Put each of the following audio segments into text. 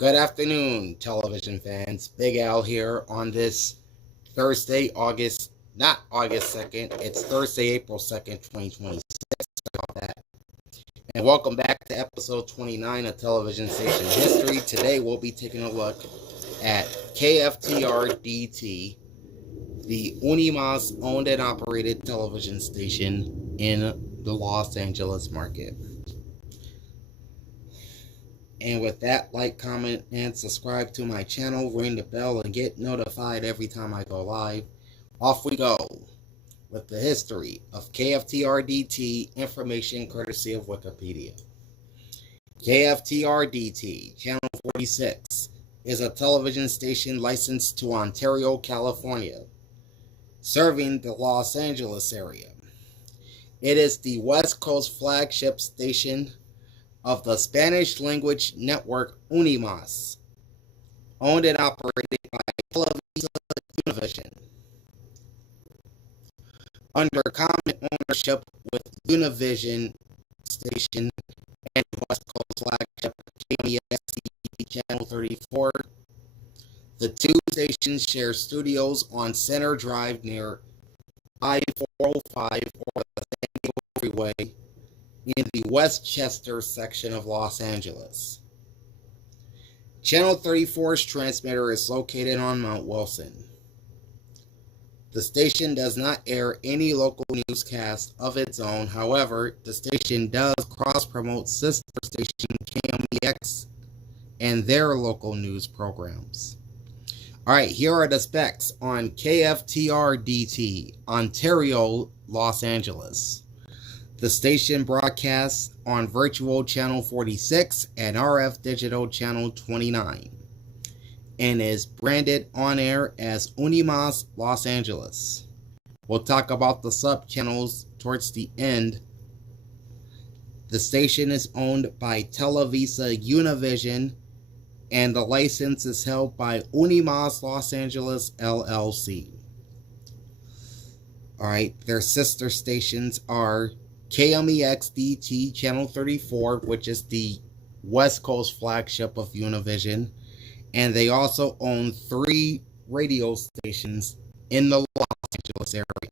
Good afternoon, television fans. Big Al here on this Thursday, not August 2nd. It's Thursday, April 2nd, 2026. About that. And welcome back to episode 29 of Television Station History. Today we'll be taking a look at KFTR-DT, the UNIMAS Owned and Operated television station in the Los Angeles market. And with that, like, comment, and subscribe to my channel, ring the bell, and get notified every time I go live. Off we go with the history of KFTR-DT, information courtesy of Wikipedia. KFTR-DT, Channel 46, is a television station licensed to Ontario, California, serving the Los Angeles area. It is the West Coast flagship station of the Spanish-language network UNIMAS, owned and operated by Televisa Univision, under common ownership with Univision station and West Coast flagship KFTR Channel 34. The two stations share studios on Center Drive near I-405 or the San Diego Freeway, in the Westchester section of Los Angeles. Channel 34's transmitter is located on Mount Wilson. The station does not air any local newscast of its own. However, the station does cross-promote sister station KMEX and their local news programs. Alright, here are the specs on KFTR-DT, Ontario, Los Angeles. The station broadcasts on Virtual Channel 46 and RF Digital Channel 29 and is branded on air as UNIMAS Los Angeles. We'll talk about the sub-channels towards the end. The station is owned by Televisa Univision and the license is held by UNIMAS Los Angeles LLC. Alright, their sister stations are KMEX-DT Channel 34, which is the West Coast flagship of Univision, and they also own 3 radio stations in the Los Angeles area.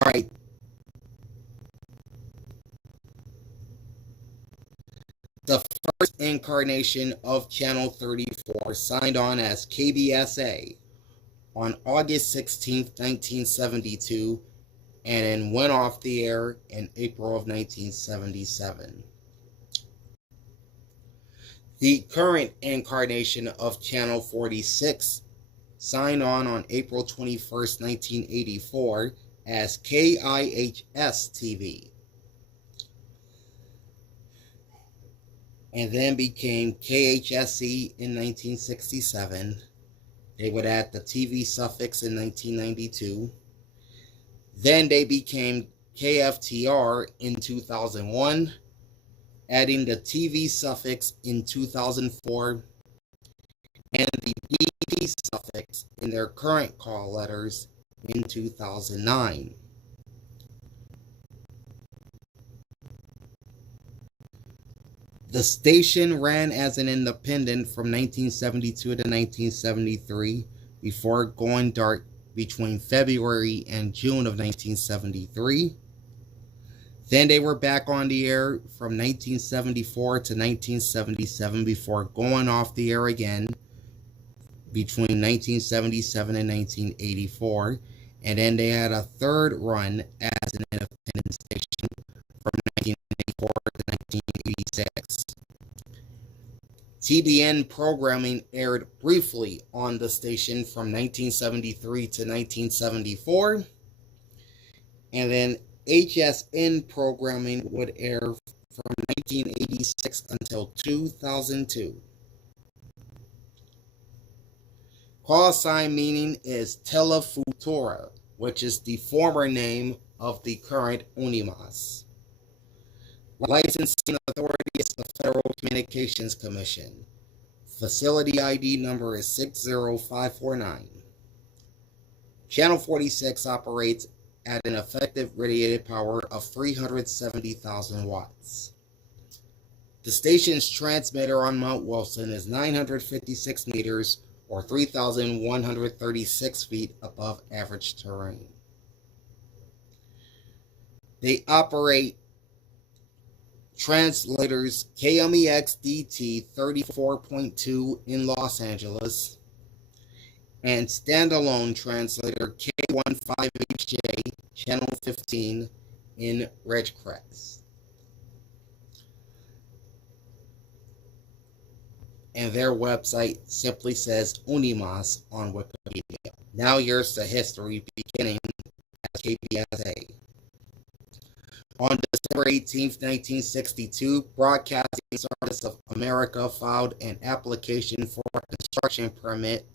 Alright. The first incarnation of Channel 34 signed on as KBSA on August 16, 1972, and then went off the air in April of 1977. The current incarnation of Channel 46 signed on April 21, 1984 as KIHS-TV, and then became KHSE in 1967. They would add the TV suffix in 1992. Then they became KFTR in 2001, adding the TV suffix in 2004, and the DT suffix in their current call letters in 2009. The station ran as an independent from 1972 to 1973 before going dark between February and June of 1973. Then they were back on the air from 1974 to 1977 before going off the air again between 1977 and 1984. And then they had a third run as an independent station from 1984 to 1986. TBN programming aired briefly on the station from 1973 to 1974, and then HSN programming would air from 1986 until 2002. Call sign meaning is Telefutura, which is the former name of the current UNIMAS. Licensing authority is the Federal Communications Commission. Facility ID number is 60549. Channel 46 operates at an effective radiated power of 370,000 watts. The station's transmitter on Mount Wilson is 956 meters or 3,136 feet above average terrain. They operate translators KFTR-DT 34.2 in Los Angeles and standalone translator K15HJ channel 15 in Ridgecrest. And their website simply says UNIMAS on Wikipedia. Now here's the history beginning at KBSA. On December 18, 1962, Broadcasting Service of America filed an application for a construction permit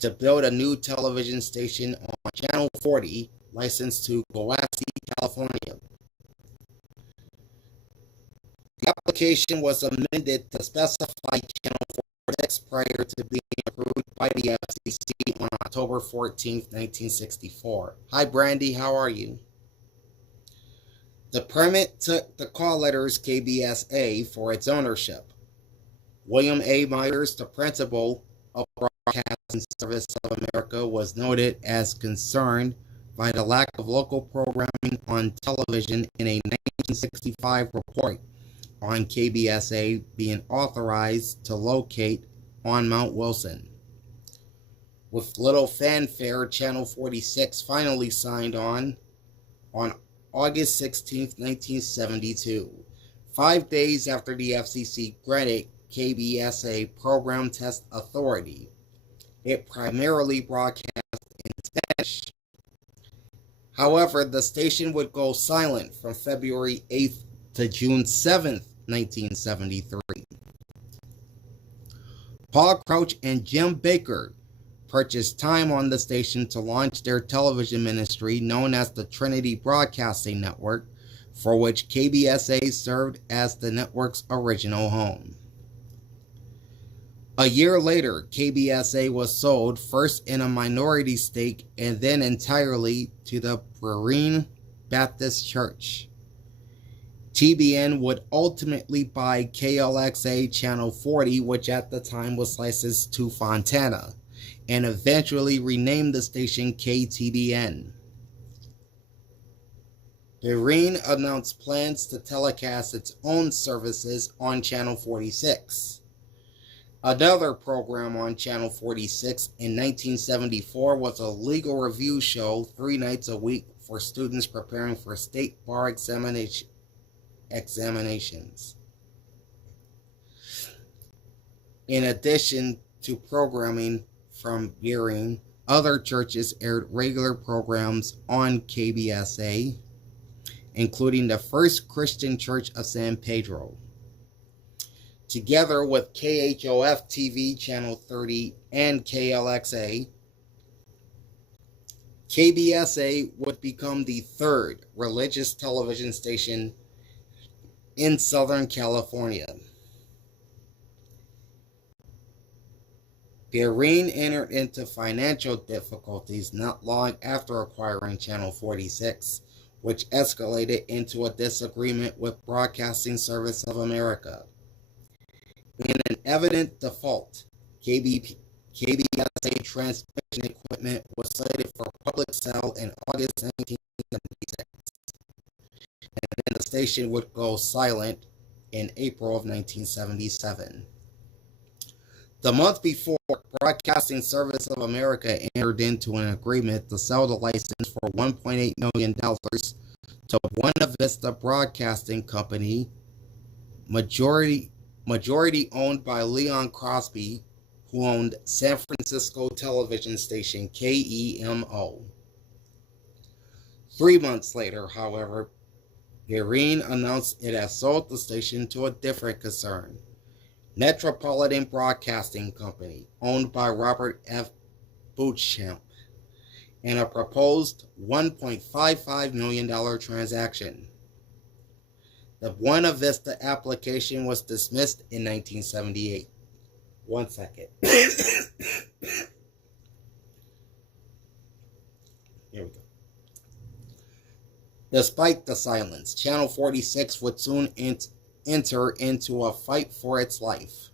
to build a new television station on Channel 40, licensed to Pulaski, California. The application was amended to specify Channel 46 prior to being approved by the FCC on October 14, 1964. Hi, Brandy, how are you? The permit took the call letters KBSA for its ownership. William A. Myers, the principal of Broadcasting Service of America, was noted as concerned by the lack of local programming on television in a 1965 report on KBSA being authorized to locate on Mount Wilson. With little fanfare, Channel 46 finally signed on August 16, 1972, 5 days after the FCC granted KBSA Program Test Authority. It primarily broadcast in Spanish. However, the station would go silent from February 8th to June 7th, 1973. Paul Crouch and Jim Baker purchased time on the station to launch their television ministry known as the Trinity Broadcasting Network, for which KBSA served as the network's original home. A year later, KBSA was sold, first in a minority stake and then entirely, to the Berean Baptist Church. TBN would ultimately buy KLXA Channel 40, which at the time was licensed to Fontana, and eventually renamed the station KTBN. Berean announced plans to telecast its own services on Channel 46. Another program on Channel 46 in 1974 was a legal review show 3 nights a week for students preparing for state bar examinations. In addition to programming from Berean, other churches aired regular programs on KBSA, including the First Christian Church of San Pedro. Together with KHOF-TV Channel 30 and KLXA, KBSA would become the third religious television station in Southern California. Berean entered into financial difficulties not long after acquiring Channel 46, which escalated into a disagreement with Broadcasting Service of America. In an evident default, KBSA transmission equipment was slated for public sale in August 1976, and then the station would go silent in April of 1977. The month before, Broadcasting Service of America entered into an agreement to sell the license for $1.8 million to Buena Vista Broadcasting Company, majority owned by Leon Crosby, who owned San Francisco television station KEMO. 3 months later, however, Berean announced it had sold the station to a different concern, Metropolitan Broadcasting Company, owned by Robert F. Beauchamp, in a proposed $1.55 million transaction. The Buena Vista application was dismissed in 1978. 1 second. Here we go. Despite the silence, Channel 46 would soon enter into a fight for its life.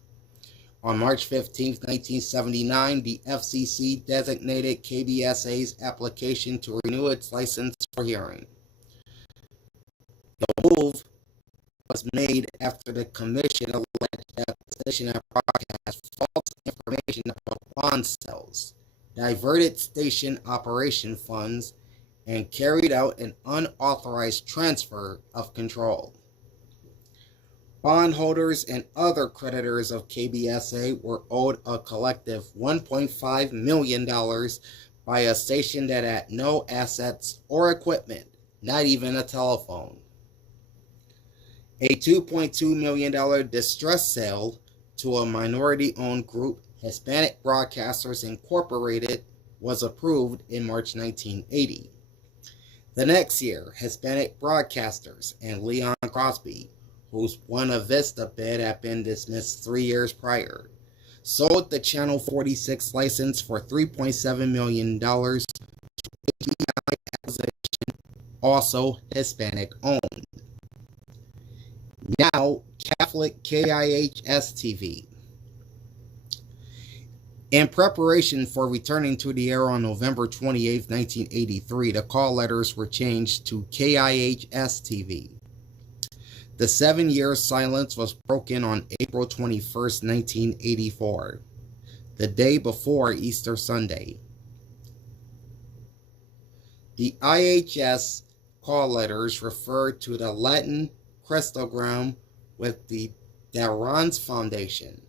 On March 15, 1979, the FCC designated KBSA's application to renew its license for hearing. The move was made after the commission alleged that the station had broadcast false information about bond sales, diverted station operation funds, and carried out an unauthorized transfer of control. Bondholders and other creditors of KBSA were owed a collective $1.5 million by a station that had no assets or equipment, not even a telephone. A $2.2 million distress sale to a minority-owned group, Hispanic Broadcasters Incorporated, was approved in March 1980. The next year, Hispanic Broadcasters and Leon Crosby, whose Buena Vista bid had been dismissed 3 years prior, sold the Channel 46 license for $3.7 million to HBI Acquisition, also Hispanic-owned. Now, Catholic KIHS-TV. In preparation for returning to the air on November 28, 1983, the call letters were changed to KIHS-TV. The 7-year silence was broken on April 21, 1984, the day before Easter Sunday. The IHS call letters referred to the Latin Christogram with the Darans Foundation,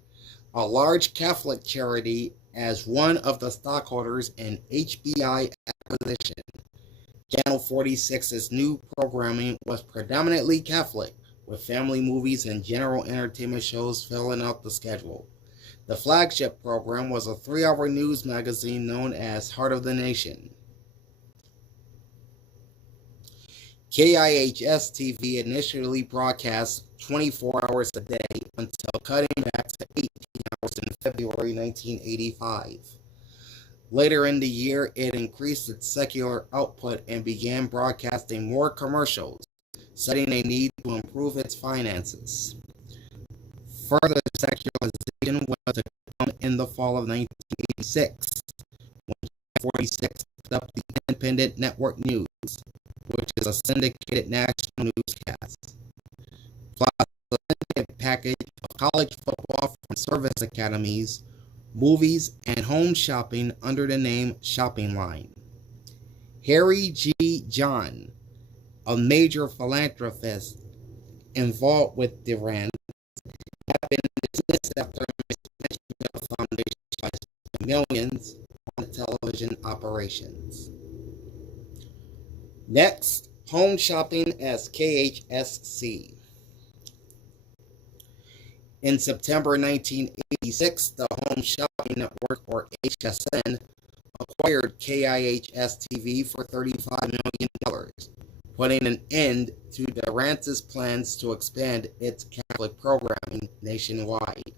a large Catholic charity, as one of the stockholders in HBI Acquisition. Channel 46's new programming was predominantly Catholic, with family movies and general entertainment shows filling out the schedule. The flagship program was a 3-hour news magazine known as Heart of the Nation. KIHS-TV initially broadcast 24 hours a day until cutting back to 18 hours in February 1985. Later in the year, it increased its secular output and began broadcasting more commercials, citing a need to improve its finances. Further secularization was to come in the fall of 1986, when 46 picked up the Independent Network News, which is a syndicated national newscast, plus a limited package of college football from service academies, movies, and home shopping under the name Shopping Line. Harry G. John, a major philanthropist involved with Durant, had been dismissed after mismanagement of the foundation by spending millions on television operations. Next, home shopping as KHSC. In September 1986, the Home Shopping Network, or HSN, acquired KIHS-TV for $35 million, putting an end to Durant's plans to expand its Catholic programming nationwide.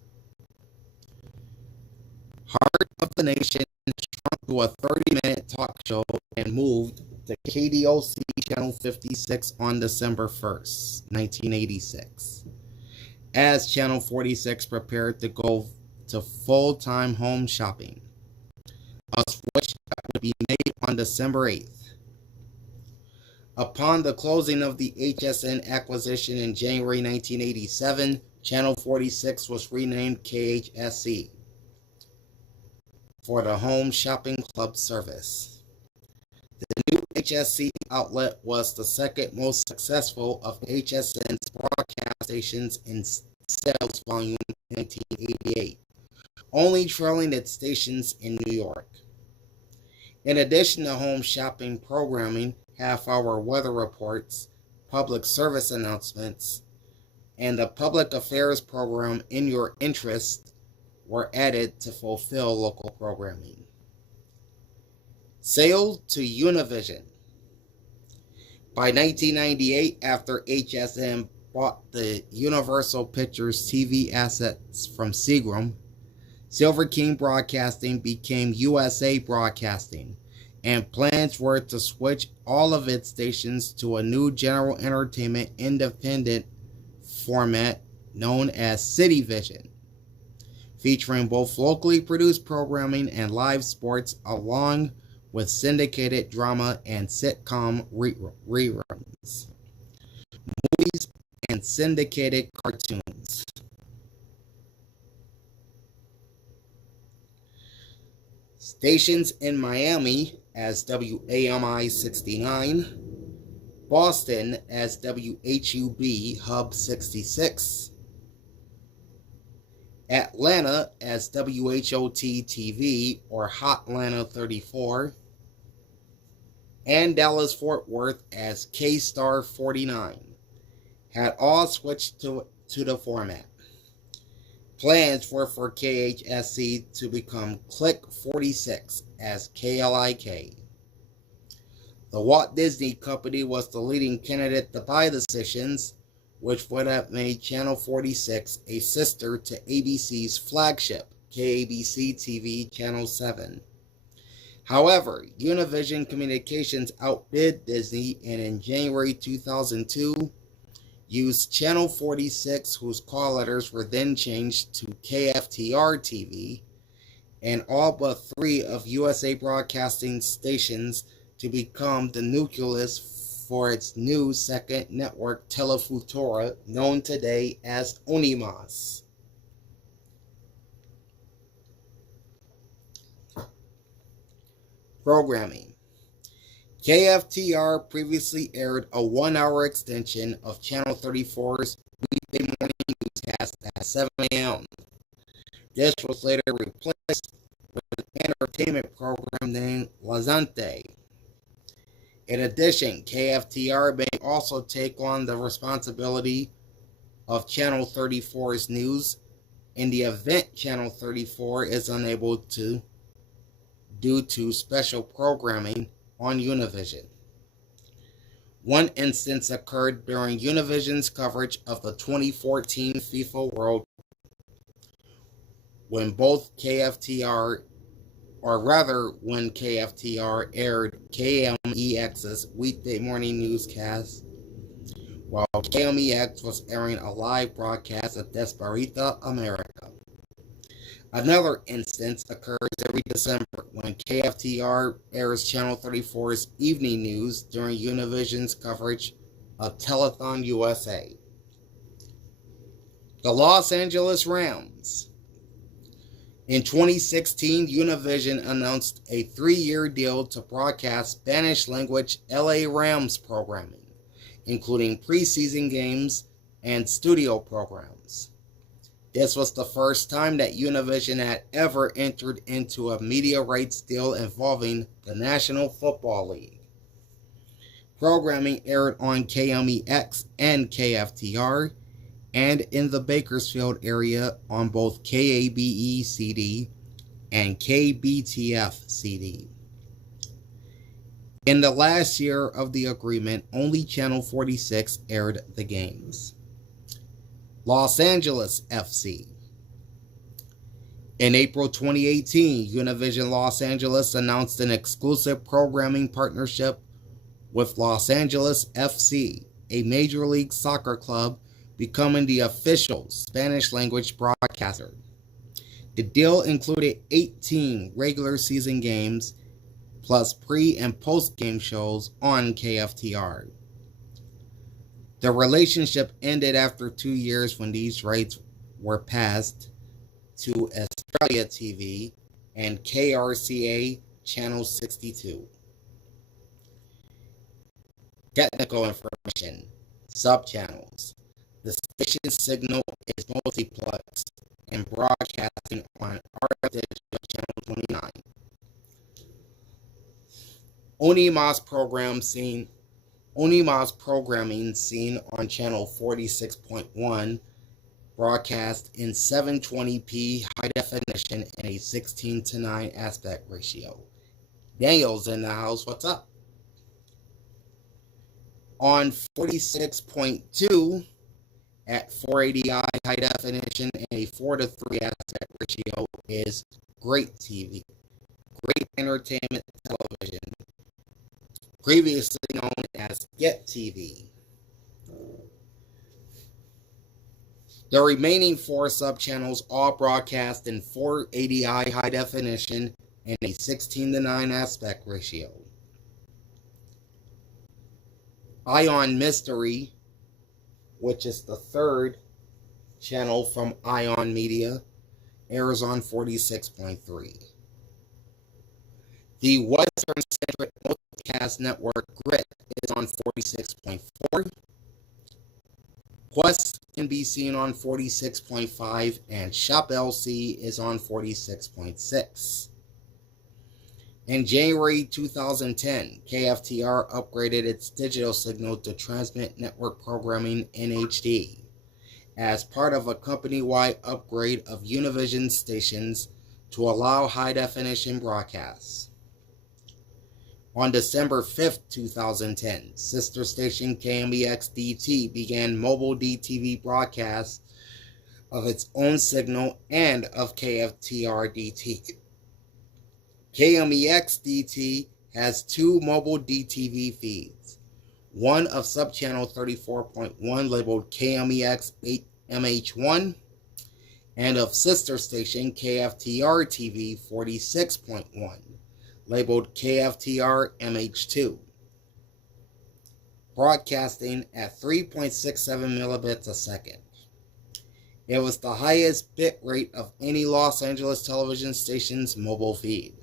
Heart of the Nation shrunk to a 30-minute talk show and moved to KDOC Channel 56 on December 1st, 1986. As Channel 46 prepared to go to full-time home shopping, a switch that would be made on December 8th. Upon the closing of the HSN acquisition in January 1987, Channel 46 was renamed KHSC for the Home Shopping Club service. The new HSC outlet was the second most successful of HSN's broadcast stations in sales volume in 1988, only trailing its stations in New York. In addition to home shopping programming, half-hour weather reports, public service announcements, and the public affairs program In Your Interest were added to fulfill local programming. Sale to Univision. By 1998, after HSN bought the Universal Pictures TV assets from Seagram, Silver King Broadcasting became USA Broadcasting, and plans were to switch all of its stations to a new general entertainment independent format known as City Vision, featuring both locally produced programming and live sports, along with syndicated drama and sitcom reruns, movies, and syndicated cartoons. Stations in Miami as WAMI 69, Boston as WHUB Hub 66, Atlanta as WHOT TV or Hotlanta 34, and Dallas Fort Worth as K-Star 49 had all switched to the format. Plans were for KHSC to become Click 46 as KLIK. The Walt Disney Company was the leading candidate to buy the stations, which would have made Channel 46 a sister to ABC's flagship, KABC TV Channel 7. However, Univision Communications outbid Disney and in January 2002 used Channel 46, whose call letters were then changed to KFTR-TV, and all but 3 of USA Broadcasting stations to become the nucleus for its new second network, Telefutura, known today as UNIMAS. Programming. KFTR previously aired a 1-hour extension of Channel 34's weekday morning newscast at 7 a.m. This was later replaced with an entertainment program named Lazante. In addition, KFTR may also take on the responsibility of Channel 34's news in the event Channel 34 is unable to due to special programming on Univision. One instance occurred during Univision's coverage of the 2014 FIFA World Cup, when when KFTR aired KMEX's weekday morning newscast, while KMEX was airing a live broadcast of Desperita America. Another instance occurs every December when KFTR airs Channel 34's evening news during Univision's coverage of Telethon USA. The Los Angeles Rams. In 2016, Univision announced a 3-year deal to broadcast Spanish-language LA Rams programming, including preseason games and studio programs. This was the first time that Univision had ever entered into a media rights deal involving the National Football League. Programming aired on KMEX and KFTR, and in the Bakersfield area on both KABE-CD and KBTF-CD. In the last year of the agreement, only Channel 46 aired the games. Los Angeles FC. In April 2018, Univision Los Angeles announced an exclusive programming partnership with Los Angeles FC, a Major League Soccer club, becoming the official Spanish-language broadcaster. The deal included 18 regular season games, plus pre- and post-game shows on KFTR. The relationship ended after 2 years when these rights were passed to Australia TV and KRCA Channel 62. Technical information. Subchannels. The station's signal is multiplexed and broadcasting on RF Digital Channel 29. UNIMAS programming seen on Channel 46.1, broadcast in 720p high definition and a 16:9 aspect ratio. Daniel's in the house, what's up? On 46.2 at 480i high definition and a 4:3 aspect ratio is Great TV, Great Entertainment Television, previously known as Get TV. The remaining 4 subchannels all broadcast in 480i high definition and a 16:9 aspect ratio. Ion Mystery, which is the 3rd channel from Ion Media, airs on 46.3. The Western Centric Multicast Network Grit is on 46.4. Quest can be seen on 46.5, and Shop LC is on 46.6. In January 2010, KFTR upgraded its digital signal to transmit network programming in HD as part of a company-wide upgrade of Univision stations to allow high-definition broadcasts. On December 5, 2010, sister station KMEX-DT began mobile DTV broadcasts of its own signal and of KFTR-DT. KMEX-DT has 2 mobile DTV feeds, one of subchannel 34.1 labeled KMEX-MH1, and of sister station KFTR-TV 46.1. labeled KFTR-MH2, broadcasting at 3.67 megabits a second. It was the highest bit rate of any Los Angeles television station's mobile feed.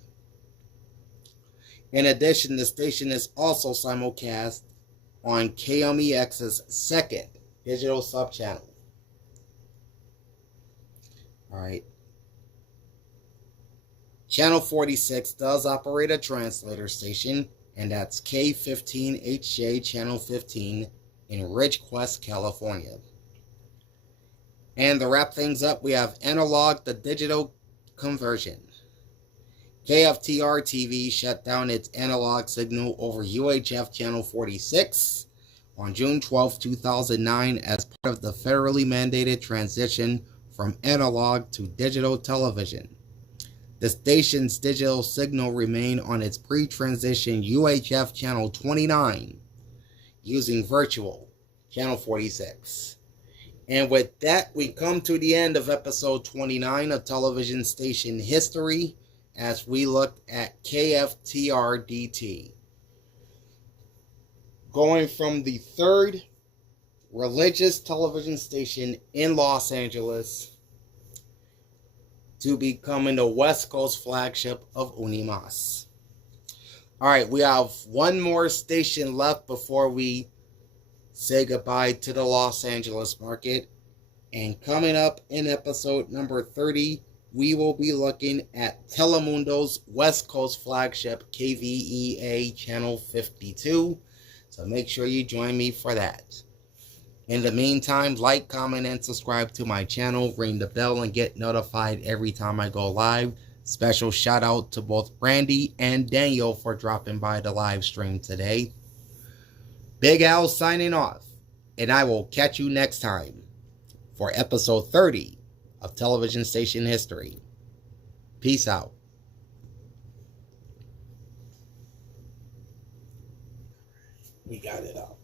In addition, the station is also simulcast on KMEX's 2nd digital subchannel. Alright. Channel 46 does operate a translator station, and that's K15HJ Channel 15 in Ridgecrest, California. And to wrap things up, we have analog to digital conversion. KFTR-TV shut down its analog signal over UHF Channel 46 on June 12, 2009 as part of the federally mandated transition from analog to digital television. The station's digital signal remained on its pre-transition UHF Channel 29 using virtual Channel 46. And with that, we come to the end of episode 29 of Television Station History as we look at KFTR-DT. Going from the 3rd religious television station in Los Angeles to becoming the West Coast flagship of UNIMAS. Alright, we have one more station left before we say goodbye to the Los Angeles market. And coming up in episode number 30, we will be looking at Telemundo's West Coast flagship KVEA Channel 52. So make sure you join me for that. In the meantime, like, comment, and subscribe to my channel. Ring the bell and get notified every time I go live. Special shout out to both Brandy and Daniel for dropping by the live stream today. Big Al signing off. And I will catch you next time for episode 30 of Television Station History. Peace out. We got it up.